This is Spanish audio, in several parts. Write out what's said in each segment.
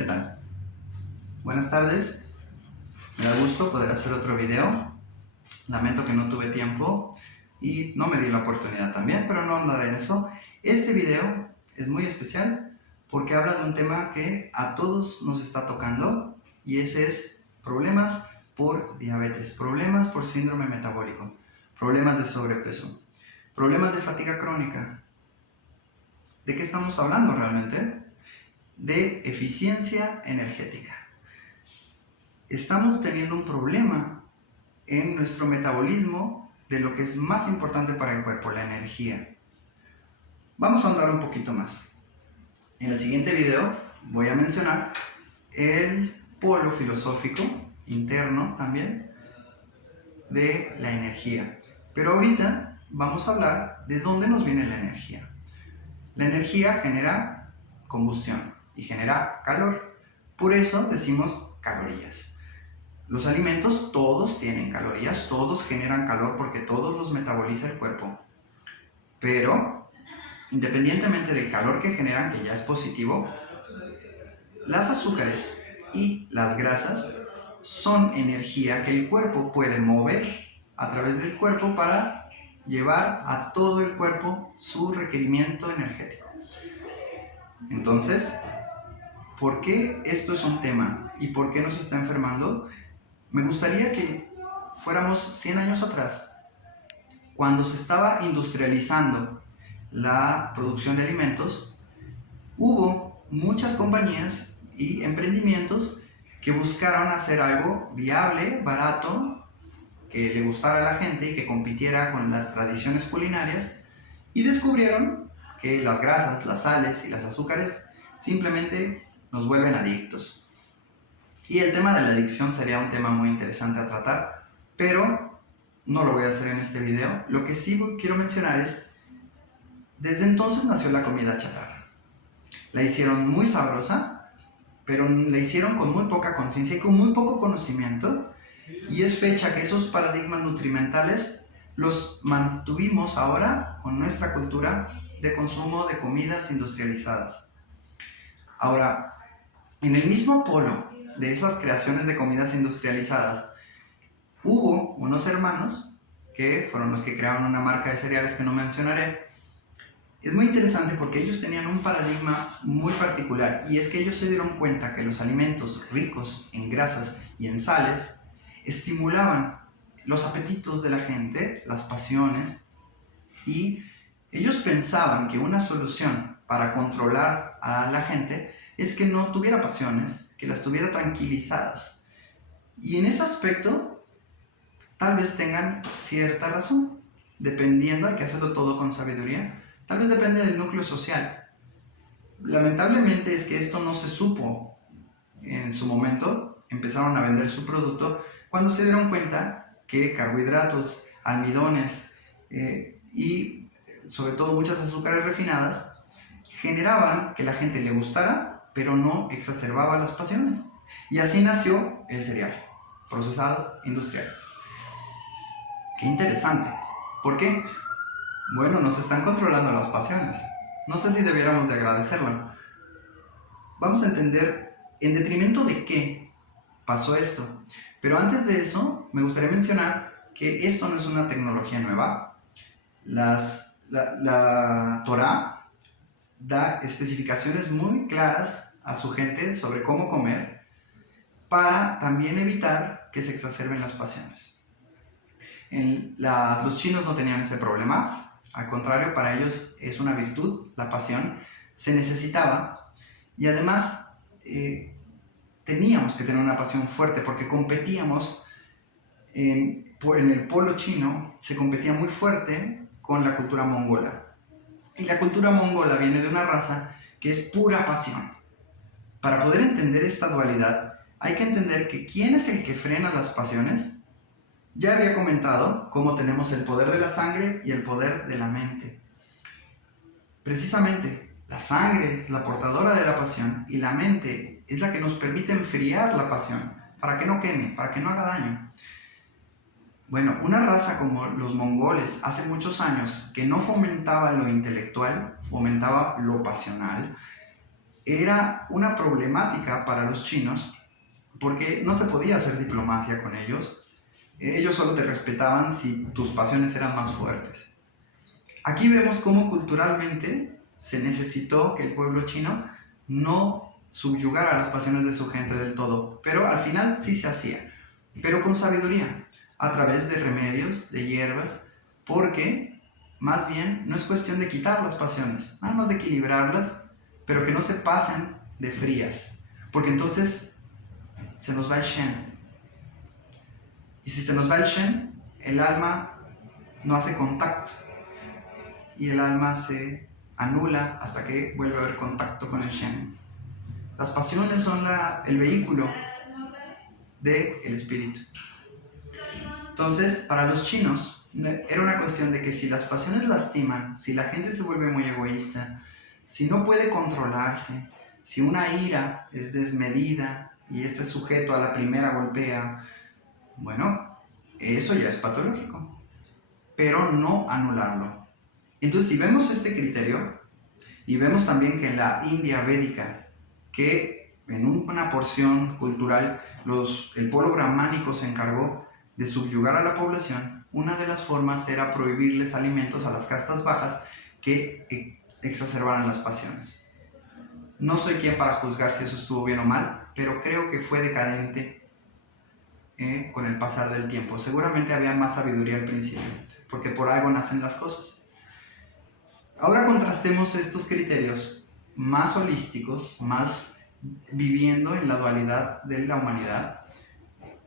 ¿Qué tal? Buenas tardes, me da gusto poder hacer otro video. Lamento que no tuve tiempo y no me di la oportunidad también, pero no andaré en eso. Este video es muy especial porque habla de un tema que a todos nos está tocando y ese es problemas por diabetes, problemas por síndrome metabólico, problemas de sobrepeso, problemas de fatiga crónica. ¿De qué estamos hablando realmente? De eficiencia energética. Estamos teniendo un problema en nuestro metabolismo de lo que es más importante para el cuerpo, la energía. Vamos a ahondar un poquito más. En el siguiente video voy a mencionar el polo filosófico interno también de la energía. Pero ahorita vamos a hablar de dónde nos viene la energía. La energía genera combustión y genera calor. Por eso decimos calorías. Los alimentos todos tienen calorías, todos generan calor porque todos los metaboliza el cuerpo. Pero, independientemente del calor que generan, que ya es positivo, las azúcares y las grasas son energía que el cuerpo puede mover a través del cuerpo para llevar a todo el cuerpo su requerimiento energético. Entonces, ¿por qué esto es un tema y por qué nos está enfermando? Me gustaría que fuéramos 100 años atrás, cuando se estaba industrializando la producción de alimentos. Hubo muchas compañías y emprendimientos que buscaron hacer algo viable, barato, que le gustara a la gente y que compitiera con las tradiciones culinarias, y descubrieron que las grasas, las sales y las azúcares simplemente nos vuelven adictos. Y el tema de la adicción sería un tema muy interesante a tratar, pero no lo voy a hacer en este video. Lo que sí quiero mencionar es, desde entonces nació la comida chatarra. La hicieron muy sabrosa, pero la hicieron con muy poca conciencia y con muy poco conocimiento, y es fecha que esos paradigmas nutrimentales los mantuvimos ahora con nuestra cultura de consumo de comidas industrializadas. Ahora, en el mismo polo de esas creaciones de comidas industrializadas, hubo unos hermanos que fueron los que crearon una marca de cereales que no mencionaré. Es muy interesante porque ellos tenían un paradigma muy particular, y es que ellos se dieron cuenta que los alimentos ricos en grasas y en sales estimulaban los apetitos de la gente, las pasiones, y ellos pensaban que una solución para controlar a la gente es que no tuviera pasiones, que las tuviera tranquilizadas. Y en ese aspecto, tal vez tengan cierta razón, dependiendo, hay que hacerlo todo con sabiduría, tal vez depende del núcleo social. Lamentablemente es que esto no se supo en su momento, empezaron a vender su producto cuando se dieron cuenta que carbohidratos, almidones y sobre todo muchas azúcares refinadas generaban que la gente le gustara, pero no exacerbaba las pasiones. Y así nació el cereal procesado industrial. Qué interesante. ¿Por qué? Bueno, nos están controlando las pasiones. No sé si debiéramos de agradecerlo. Vamos a entender en detrimento de qué pasó esto. Pero antes de eso, me gustaría mencionar que esto no es una tecnología nueva. La Torá da especificaciones muy claras a su gente sobre cómo comer para también evitar que se exacerben las pasiones. Los chinos no tenían ese problema, al contrario, para ellos es una virtud, la pasión, se necesitaba, y además teníamos que tener una pasión fuerte porque competíamos en el polo chino, se competía muy fuerte con la cultura mongola. Y la cultura mongola viene de una raza que es pura pasión. Para poder entender esta dualidad, hay que entender que ¿quién es el que frena las pasiones? Ya había comentado cómo tenemos el poder de la sangre y el poder de la mente. Precisamente, la sangre es la portadora de la pasión y la mente es la que nos permite enfriar la pasión para que no queme, para que no haga daño. Bueno, una raza como los mongoles hace muchos años que no fomentaba lo intelectual, fomentaba lo pasional, era una problemática para los chinos porque no se podía hacer diplomacia con ellos. Ellos solo te respetaban si tus pasiones eran más fuertes. Aquí vemos cómo culturalmente se necesitó que el pueblo chino no subyugara las pasiones de su gente del todo, pero al final sí se hacía, pero con sabiduría, a través de remedios, de hierbas, porque más bien no es cuestión de quitar las pasiones, nada más de equilibrarlas, pero que no se pasen de frías, porque entonces se nos va el Shen. Y si se nos va el Shen, el alma no hace contacto y el alma se anula hasta que vuelve a haber contacto con el Shen. Las pasiones son el vehículo del espíritu. Entonces, para los chinos, era una cuestión de que si las pasiones lastiman, si la gente se vuelve muy egoísta, si no puede controlarse, si una ira es desmedida y este sujeto a la primera golpea, bueno, eso ya es patológico, pero no anularlo. Entonces, si vemos este criterio, y vemos también que en la India védica, que en una porción cultural el pueblo brahmánico se encargó de subyugar a la población, una de las formas era prohibirles alimentos a las castas bajas que exacerbaran las pasiones. No soy quien para juzgar si eso estuvo bien o mal, pero creo que fue decadente con el pasar del tiempo. Seguramente había más sabiduría al principio, porque por algo nacen las cosas. Ahora contrastemos estos criterios más holísticos, más viviendo en la dualidad de la humanidad,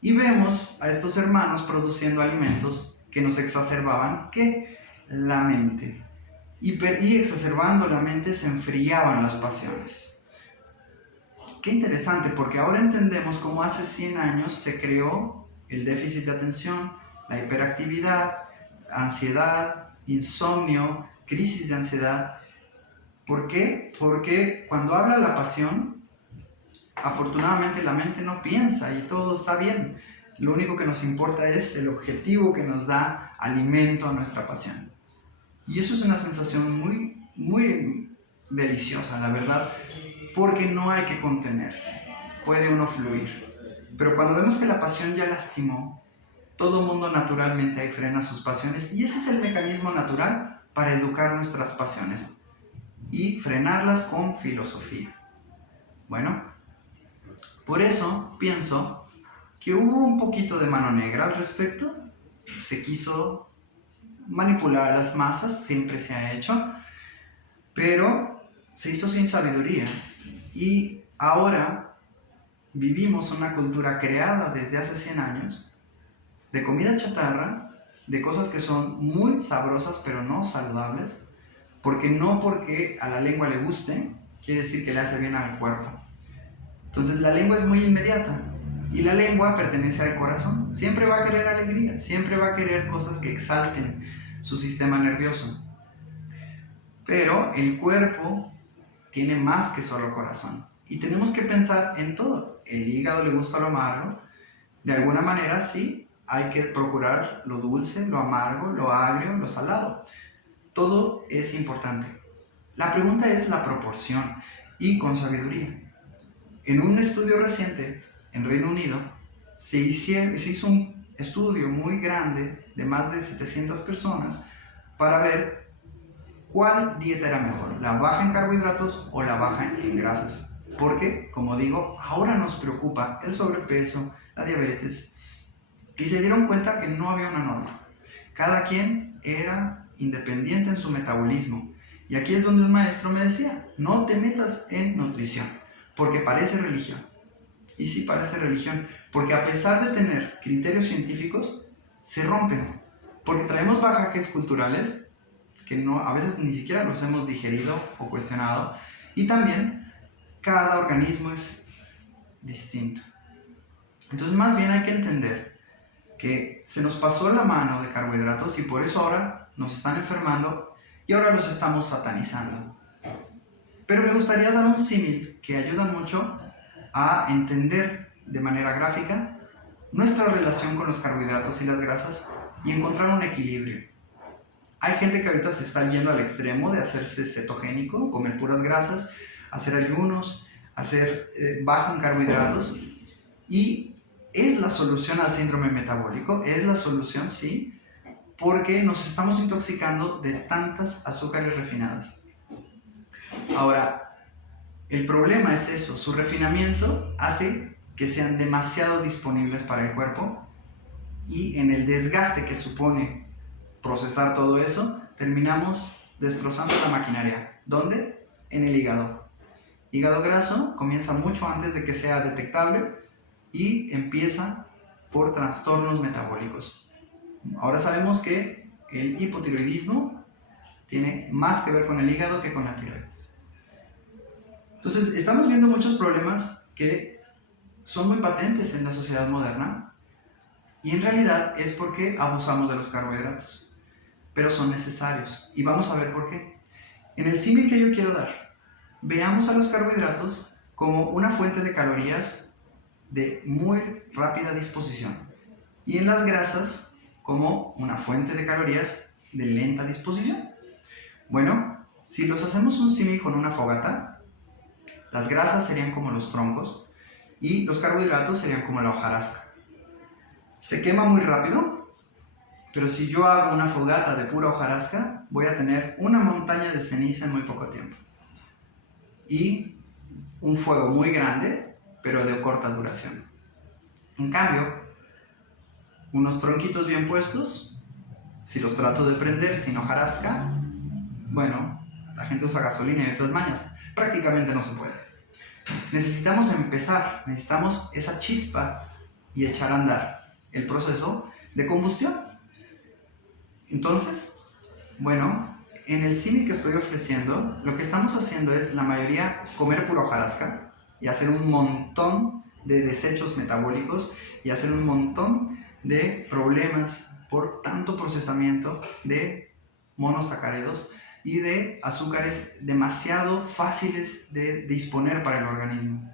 y vemos a estos hermanos produciendo alimentos que nos exacerbaban la mente. Y exacerbando la mente se enfriaban las pasiones. Qué interesante, porque ahora entendemos cómo hace 100 años se creó el déficit de atención, la hiperactividad, ansiedad, insomnio, crisis de ansiedad. ¿Por qué? Porque cuando habla la pasión, afortunadamente la mente no piensa y todo está bien. Lo único que nos importa es el objetivo que nos da alimento a nuestra pasión. Y eso es una sensación muy, muy deliciosa, la verdad, porque no hay que contenerse. Puede uno fluir. Pero cuando vemos que la pasión ya lastimó, todo mundo naturalmente ahí frena sus pasiones, y ese es el mecanismo natural para educar nuestras pasiones y frenarlas con filosofía. Bueno, por eso pienso que hubo un poquito de mano negra al respecto. Se quiso manipular a las masas, siempre se ha hecho, pero se hizo sin sabiduría. Y ahora vivimos una cultura creada desde hace 100 años de comida chatarra, de cosas que son muy sabrosas pero no saludables, porque a la lengua le guste, quiere decir que le hace bien al cuerpo. Entonces la lengua es muy inmediata y la lengua pertenece al corazón. Siempre va a querer alegría, siempre va a querer cosas que exalten su sistema nervioso. Pero el cuerpo tiene más que solo corazón y tenemos que pensar en todo. El hígado le gusta lo amargo, de alguna manera sí, hay que procurar lo dulce, lo amargo, lo agrio, lo salado. Todo es importante. La pregunta es la proporción y con sabiduría. En un estudio reciente en Reino Unido se hizo un estudio muy grande de más de 700 personas para ver cuál dieta era mejor, la baja en carbohidratos o la baja en grasas. Porque, como digo, ahora nos preocupa el sobrepeso, la diabetes, y se dieron cuenta que no había una norma. Cada quien era independiente en su metabolismo. Y aquí es donde un maestro me decía, no te metas en nutrición, porque parece religión. Y sí parece religión, porque a pesar de tener criterios científicos, se rompen. Porque traemos bagajes culturales que a veces ni siquiera los hemos digerido o cuestionado. Y también, cada organismo es distinto. Entonces, más bien hay que entender que se nos pasó la mano de carbohidratos y por eso ahora nos están enfermando y ahora los estamos satanizando. Pero me gustaría dar un símil que ayuda mucho a entender de manera gráfica nuestra relación con los carbohidratos y las grasas y encontrar un equilibrio. Hay gente que ahorita se está yendo al extremo de hacerse cetogénico, comer puras grasas. hacer ayunos, hacer bajo en carbohidratos, y es la solución al síndrome metabólico, es la solución, sí, porque nos estamos intoxicando de tantas azúcares refinadas. Ahora, el problema es eso, su refinamiento hace que sean demasiado disponibles para el cuerpo, y en el desgaste que supone procesar todo eso, terminamos destrozando la maquinaria. ¿Dónde? En el hígado. Hígado graso comienza mucho antes de que sea detectable y empieza por trastornos metabólicos. Ahora sabemos que el hipotiroidismo tiene más que ver con el hígado que con la tiroides. Entonces, estamos viendo muchos problemas que son muy patentes en la sociedad moderna, y en realidad es porque abusamos de los carbohidratos, pero son necesarios, y vamos a ver por qué. En el símil que yo quiero dar, veamos a los carbohidratos como una fuente de calorías de muy rápida disposición, y en las grasas como una fuente de calorías de lenta disposición. Bueno, si los hacemos un símil con una fogata, las grasas serían como los troncos y los carbohidratos serían como la hojarasca. Se quema muy rápido, pero si yo hago una fogata de pura hojarasca, voy a tener una montaña de ceniza en muy poco tiempo. Y un fuego muy grande, pero de corta duración. En cambio, unos tronquitos bien puestos, si los trato de prender sin hojarasca, bueno, la gente usa gasolina y otras mañas. Prácticamente no se puede. Necesitamos empezar, necesitamos esa chispa y echar a andar el proceso de combustión. Entonces, bueno, en el símil que estoy ofreciendo, lo que estamos haciendo es, la mayoría, comer pura hojarasca y hacer un montón de desechos metabólicos y hacer un montón de problemas por tanto procesamiento de monosacáridos y de azúcares demasiado fáciles de disponer para el organismo.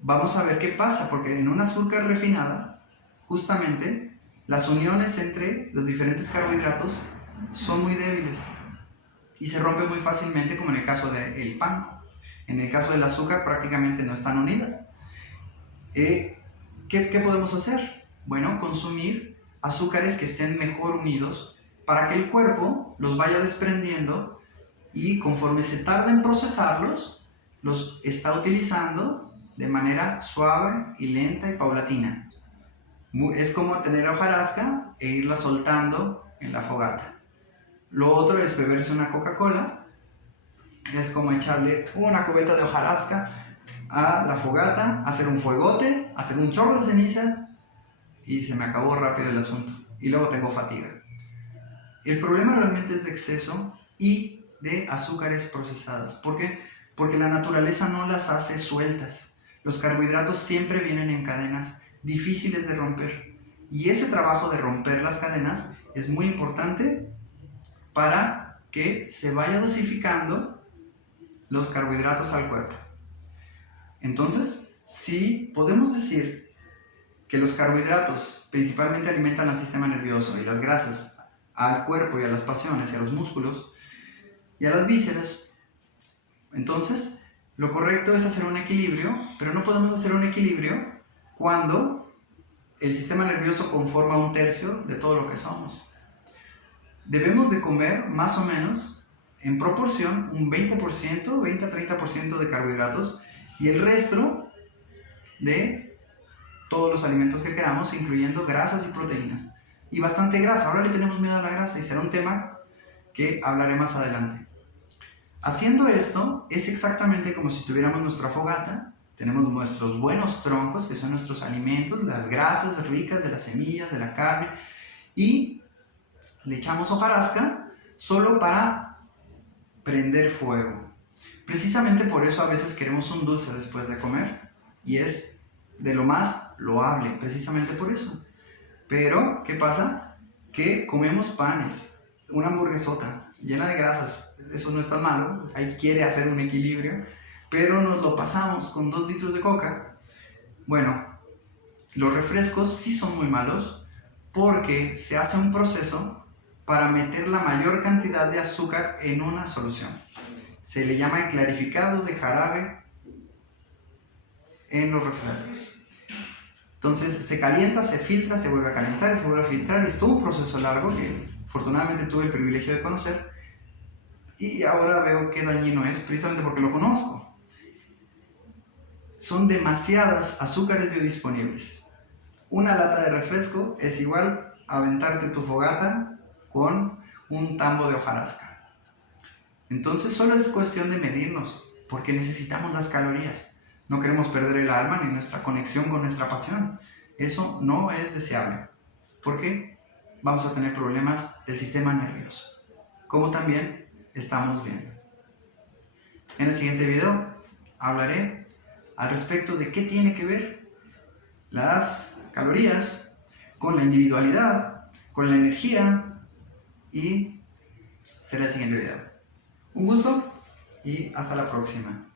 Vamos a ver qué pasa, porque en una azúcar refinada, justamente, las uniones entre los diferentes carbohidratos son muy débiles y se rompen muy fácilmente, como en el caso del pan. En el caso del azúcar prácticamente no están unidas. ¿Qué podemos hacer? Bueno, consumir azúcares que estén mejor unidos para que el cuerpo los vaya desprendiendo, y conforme se tarda en procesarlos, los está utilizando de manera suave y lenta y paulatina. Es como tener hojarasca e irla soltando en la fogata. Lo otro es beberse una Coca-Cola. Es como echarle una cubeta de hojarasca a la fogata, hacer un fuegote, hacer un chorro de ceniza, y se me acabó rápido el asunto. Y luego tengo fatiga. El problema realmente es de exceso y de azúcares procesadas. ¿Por qué? Porque la naturaleza no las hace sueltas. Los carbohidratos siempre vienen en cadenas difíciles de romper. Y ese trabajo de romper las cadenas es muy importante para que se vaya dosificando los carbohidratos al cuerpo. Entonces, sí podemos decir que los carbohidratos principalmente alimentan al sistema nervioso, y las grasas al cuerpo y a las pasiones y a los músculos y a las vísceras. Entonces, lo correcto es hacer un equilibrio, pero no podemos hacer un equilibrio cuando el sistema nervioso conforma 1/3 de todo lo que somos. Debemos de comer más o menos en proporción un 20%, 20 a 30% de carbohidratos, y el resto de todos los alimentos que queramos, incluyendo grasas y proteínas. Y bastante grasa. Ahora le tenemos miedo a la grasa y será un tema que hablaré más adelante. Haciendo esto es exactamente como si tuviéramos nuestra fogata. Tenemos nuestros buenos troncos, que son nuestros alimentos, las grasas ricas de las semillas, de la carne, y le echamos hojarasca solo para prender fuego. Precisamente por eso a veces queremos un dulce después de comer, y es de lo más loable, precisamente por eso. Pero, ¿qué pasa? Que comemos panes, una hamburguesota llena de grasas. Eso no es tan malo, ahí quiere hacer un equilibrio, pero nos lo pasamos con 2 litros de coca. Bueno, los refrescos sí son muy malos porque se hace un proceso para meter la mayor cantidad de azúcar en una solución. Se le llama el clarificado de jarabe en los refrescos. Entonces se calienta, se filtra, se vuelve a calentar, se vuelve a filtrar, y es todo un proceso largo que afortunadamente tuve el privilegio de conocer, y ahora veo qué dañino es precisamente porque lo conozco. Son demasiadas azúcares biodisponibles. Una lata de refresco es igual a aventarte tu fogata con un tambo de hojarasca. Entonces solo es cuestión de medirnos, porque necesitamos las calorías. No queremos perder el alma ni nuestra conexión con nuestra pasión. Eso no es deseable, porque vamos a tener problemas del sistema nervioso, como también estamos viendo. En el siguiente video hablaré al respecto de qué tiene que ver las calorías con la individualidad, con la energía, y será el siguiente video. Un gusto y hasta la próxima.